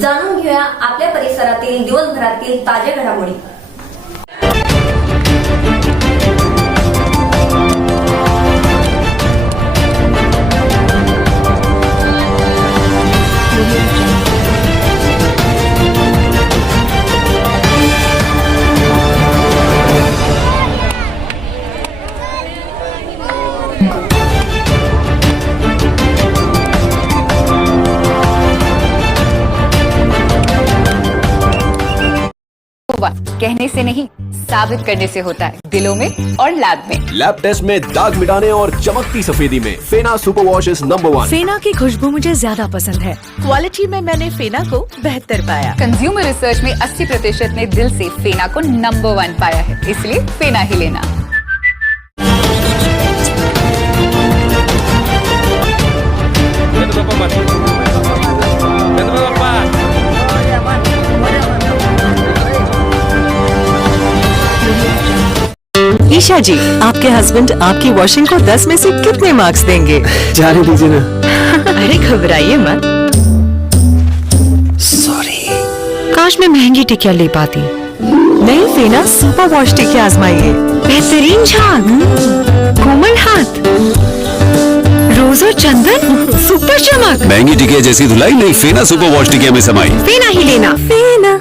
जाणून घेऊया आपल्या परिसरातील दिवसभरातील ताज्या घडामोडी। कहने से नहीं साबित करने से होता है, दिलों में और लैब में। लैब टेस्ट में दाग मिटाने और चमकती सफेदी में फेना सुपर वॉश इज नंबर 1। फेना की खुशबू मुझे ज्यादा पसंद है। क्वालिटी में मैंने फेना को बेहतर पाया। कंज्यूमर रिसर्च में 80% ने दिल से फेना को नंबर 1 पाया है, इसलिए फेना ही लेना। ईशा जी, आपके हस्बैंड आपकी वॉशिंग को 10 में से कितने मार्क्स देंगे? जाने दीजिए ना। अरे घबराइए मत। सॉरी। काश मैं महंगी टिकिया ले पाती। नई फेना सुपर वॉश टिकिया आजमाइए। बेहतरीन झाग, कोमल हाथ, रोज और चंदन, सुपर चमक। महंगी टिकिया जैसी धुलाई नहीं, फेना सुपर वॉश टिकिया में समाई। फेना ही लेना। फेना।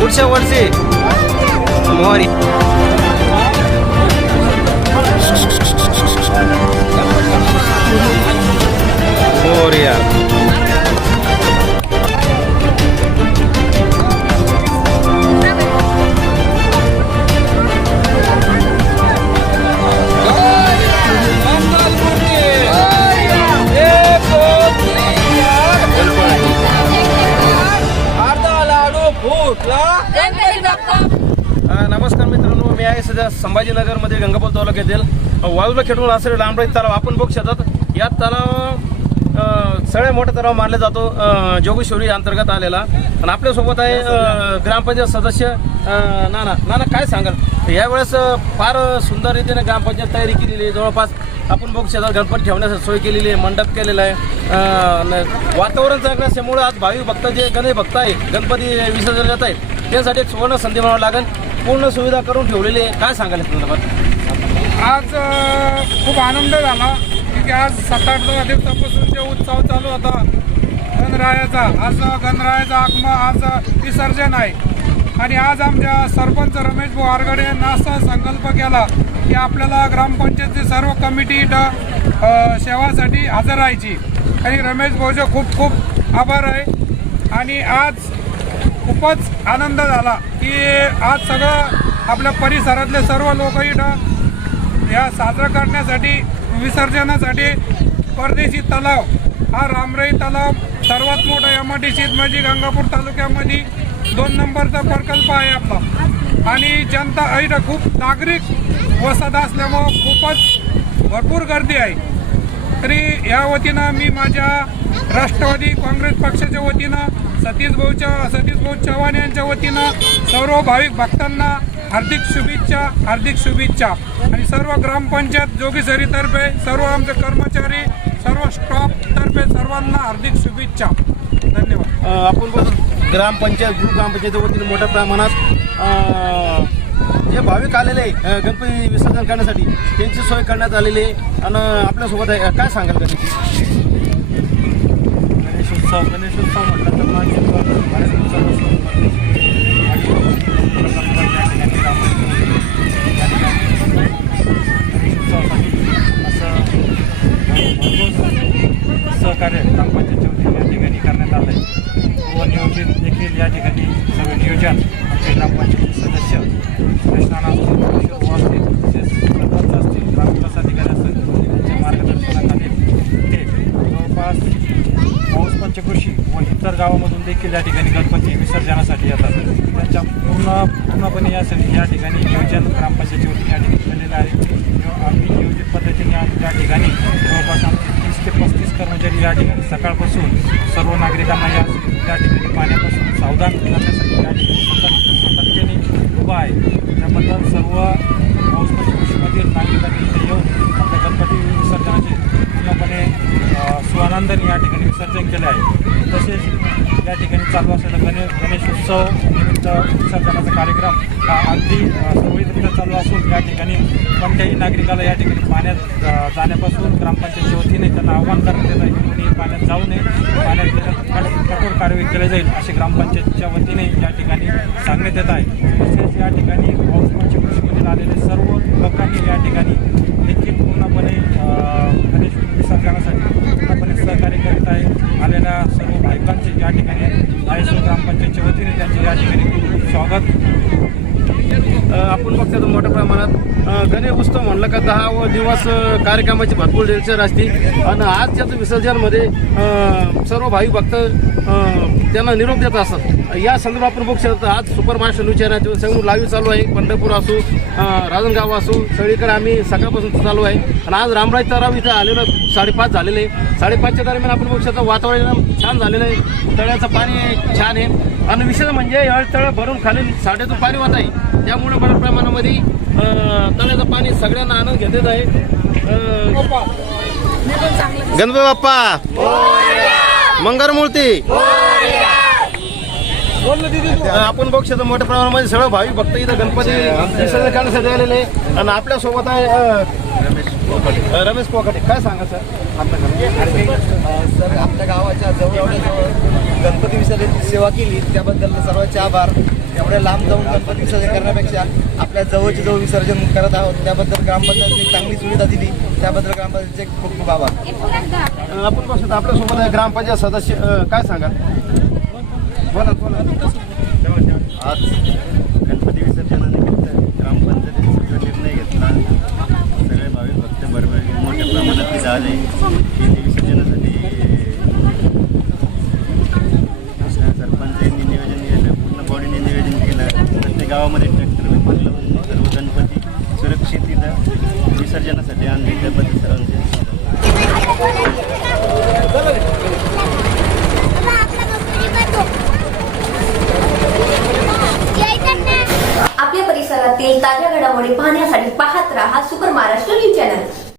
पुढच्या वर्षी मोहरी मोहरिया नमस्कार मित्रांनो, मी आहे सध्या संभाजीनगरमध्ये गंगापूर तालुक्यातील वाळूला खेटून असलेला लांबराई तलाव आपण बघू शकतात। या तलाव सगळ्यात मोठा तलाव मानला जातो जोगेश्वरी अंतर्गत आलेला। आणि आपल्यासोबत आहे ग्रामपंचायत सदस्य नाना काय सांगाल? यावेळेस फार सुंदर रीतीने ग्रामपंचायत तयारी केलेली आहे। जवळपास आपण बघू शकता गणपती ठेवण्यासाठी सोय केलेली आहे, मंडप केलेला आहे। वातावरण चांगलं असल्यामुळे आज भाविक भक्त जे गणेश भक्त आहे गणपती विसर्जन करत आहेत त्यासाठी एक सुवर्ण संधी म्हणावं लागेल। पूर्ण सुविधा करून ठेवलेली आहे, काय सांगाल संदर्भात? आज खूप आनंद झाला की आज 7-8 दिवसापासून जे उत्सव चालू होता गणरायाचा, आज गणरायाचा आगमन, आज विसर्जन आहे। आणि आज आमच्या सरपंच रमेश भाऊ आरगडे यांना असा संकल्प केला की आपल्याला ग्रामपंचायतची सर्व कमिटी सेवासाठी हजर राहायची। आणि रमेश भाऊचे खूप खूप आभार आहे। आणि आज खूपच आनंद झाला की आज सगळं आपल्या परिसरातले सर्व लोक इथं या साजरा करण्यासाठी विसर्जनासाठी परदेशी तलाव हा रामराई तलाव सर्वात मोठा एमआयडीसीत म्हणजे गंगापूर तालुक्यामध्ये 2 नंबरचा प्रकल्प आहे आपला। आणि जनता इथं खूप नागरिक वसत असल्यामुळं खूपच भरपूर गर्दी आहे। तरी या वतीनं मी माझ्या राष्ट्रवादी काँग्रेस पक्षाच्या वतीनं सतीश भाऊ चव्हाण यांच्या वतीनं सर्व भाविक भक्तांना हार्दिक शुभेच्छा आणि सर्व ग्रामपंचायत जोगेश्वरीतर्फे सर्व आमचे कर्मचारी सर्व स्टाफ तर्फे सर्वांना हार्दिक शुभेच्छा। आपण बघतो ग्रामपंचायत ग्रामपंचायतीच्या वतीने मोठ्या प्रमाणात जे भाविक आलेले गणपती विसर्जन करण्यासाठी त्यांची सोय करण्यात आलेली आहे. आणि आपल्यासोबत आहे काय सांगाल का गणेशोत्सव म्हटलं तर बऱ्याच दिवसापासून गणेशोत्सवासाठी असं सहकार्य ग्रामपंचायतच्या वतीने या ठिकाणी करण्यात आलं आहे. व नियोजित देखील या ठिकाणी सर्व नियोजन आमचे ग्रामपंचायत सदस्य कृष्णानाथ असतील तसेच सरपंच असतील ग्रामविकास अधिकारी असतील त्यांच्या मार्गदर्शनाखाली ते जवळपास पाऊस पंचकृषी व इतर गावामधून देखील या ठिकाणी गणपती विसर्जनासाठी येतात. त्यांच्या पूर्णपणे या ठिकाणी नियोजन ग्रामपंचायतीच्या वतीने या ठिकाणी केलेलं आहे. आम्ही नियोजित पद्धतीने या ठिकाणी जवळपास आमचे 30 ते 35 कर्मचारी या ठिकाणी सकाळपासून सर्व नागरिकांना या ठिकाणी पाण्यापासून सावधान करण्यासाठी या ठिकाणी सतर्कतेने उभा आहे. त्याबद्दल सर्व पाऊस पंचकृषीमधील नागरिकांनी इथे येऊन आपल्या गणपती विसर्जनाचे पूर्णपणे स्वानंदाने या ठिकाणी विसर्जन केले आहे. तसेच या ठिकाणी चालू असलेला गणेशोत्सव निमित्त विसर्जनाचा कार्यक्रम हा अगदी सुरळीतरित्या चालू असून या ठिकाणी कोणत्याही नागरिकाला या ठिकाणी पाण्यात जाण्यापासून ग्रामपंचायतीच्या वतीने त्यांना आव्हान करण्यात येत आहे की कोणी पाण्यात जाऊ नये. पाण्यात गेल्यास कठोर कारवाई केली जाईल असे ग्रामपंचायतीच्या वतीने या ठिकाणी सांगण्यात येत आहे. तसेच या ठिकाणी पाऊस पंचकृषीमधील आलेले सर्व लोकांनी या ठिकाणी देखील पूर्णपणे गणेश विसर्जनासाठी पूर्णपणे सहकार्य करीत आहे. आलेल्या सर्व भाविकांचे या ठिकाणी आयसो ग्रामपंचायतच्या वतीने त्यांचे या ठिकाणी स्वागत. आपण बघतो मोठ्या प्रमाणात गणेश उत्सव म्हणलं का 10 दिवस कार्यक्रमाची भरपूर रेलचर असते. आणि आजच्या विसर्जनमध्ये सर्व भाविक भक्त त्यांना निरोप देत असतात. या संदर्भात आपण बघू शकतो आज सुपरमास्टर न्यूज चॅनलचे सगळं लाईव्ह चालू आहे. पंढरपूर असो राजनगाव असो सगळीकडे आम्ही सकाळपासून चालू आहे. आणि आज रामराज तलाव इथं आलेलं 5:30 झालेलं आहे. 5:30च्या दरम्यान आपण बघू शकतो वातावरण छान झालेलं आहे. तळ्याचं पाणी छान आहे. आणि विशेष म्हणजे तळं भरून खाली साठ्यातून पाणी वाहत आहे. त्यामुळे बऱ्याच प्रमाणामध्ये तळ्याचं पाणी सगळ्यांना आनंद घेत आहे. गणपती बाप्पा मंगलमूर्ती. आपण बघू शकतो मोठ्या प्रमाणामध्ये सगळं भाविक भक्त इथं गणपती विसर्जन करण्यासाठी आलेले आहे. आणि आपल्यासोबत आहे रमेश कोकाटे. काय सांगा सर सर आपल्या गावाच्या जवळ गणपती विसर्जनाची सेवा केली त्याबद्दल सर्वांचे आभार. एवढ्या लांब जाऊन गणपती विसर्जन करण्यापेक्षा आपल्या जवळचे जवळ विसर्जन करत आहोत त्याबद्दल ग्रामपंचायतीने चांगली सुविधा दिली त्याबद्दल ग्रामपंचायतीचे खूप खूप आभार. आपण बघतो आपल्यासोबत आहे ग्रामपंचायत सदस्य. काय सांगा बोला. आज गणपती विसर्जनानिमित्त ग्रामपंचायतीने निर्णय घेतला. सगळे भाविक भक्त बरोबर मोठ्या प्रमाणात झाले.